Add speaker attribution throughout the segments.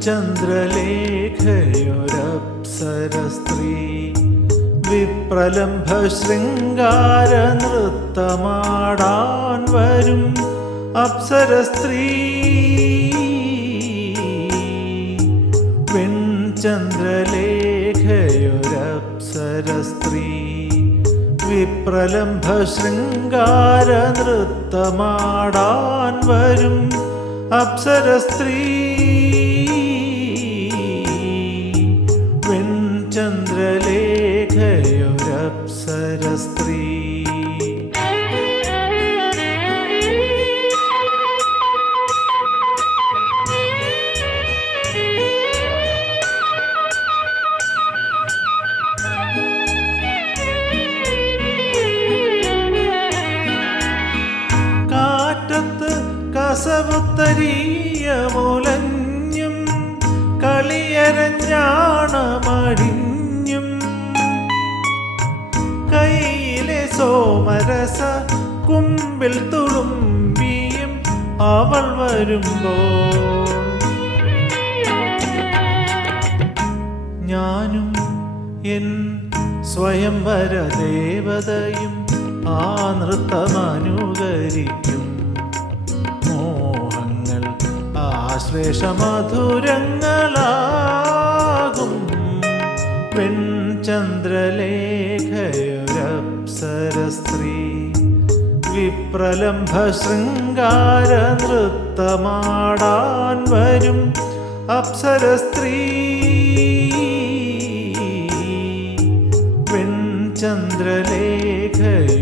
Speaker 1: ചന്ദ്രലേഖയൊരപ്സര സ്ത്രീ വിപ്രലംഭ ശൃംഗാര നൃത്തമാടാൻ വരും അപ്സരസ്ത്രീ. സ്ത്രീ വെൺചന്ദ്രലേഖയൊരപ്സര സ്ത്രീ വിപ്രലംഭ ശൃംഗാര നൃത്തമാടാൻ വരും അപ്സര സ്ത്രീ വെൺചന്ദ്രലേഖയൊരപ്സര സ്ത്രീ കസവുത്തരീയ മുലഞ്ഞും കളിയരഞ്ഞാണമടിഞ്ഞും. കയ്യിലെ സോമരസ കുമ്പിൽ തുളുമ്പിയും അവൾ വരുമ്പോൾ. ഞാനും എൻ സ്വയംവര ദേവതയും ആ നൃത്തമനുകരിക്കും. ആശ്ലേഷമധുരങ്ങളാകും പെൺചന്ദ്രലേഖയൊരപ്സര സ്ത്രീ വിപ്രലംഭ ശൃംഗാര നൃത്തമാടാൻ വരും അപ്സര സ്ത്രീ പെൺചന്ദ്രലേഖയൊരപ്സര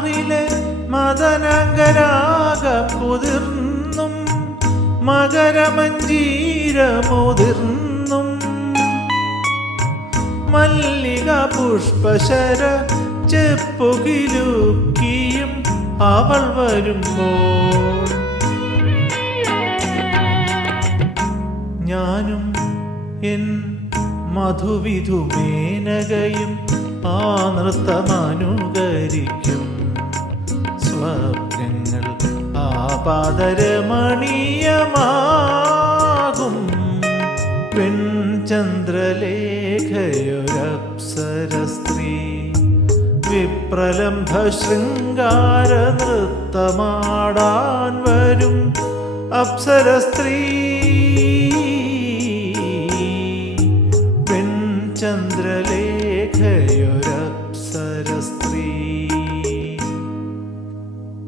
Speaker 1: മാറിലെ മദനങ്കരാഗ പുതിർന്നും മകരമഞ്ജീരമുതിർന്നും. മല്ലിക പുഷ്പശര ചെപ്പുകിലുക്കിയും അവൾ വരുമ്പോൾ. ഞാനും എൻ മധുവിധുമേനകയും ആ നൃത്തമനുകരിക്കും. ആപാദരമണീയമാകും പെൺചന്ദ്രലേഖയൊരപ്സര സ്ത്രീ വിപ്രലംഭ ശൃംഗാര നൃത്തമാടാൻ വരും അപ്സര സ്ത്രീ പെൺചന്ദ്രലേഖയൊരപ്സര സ്ത്രീ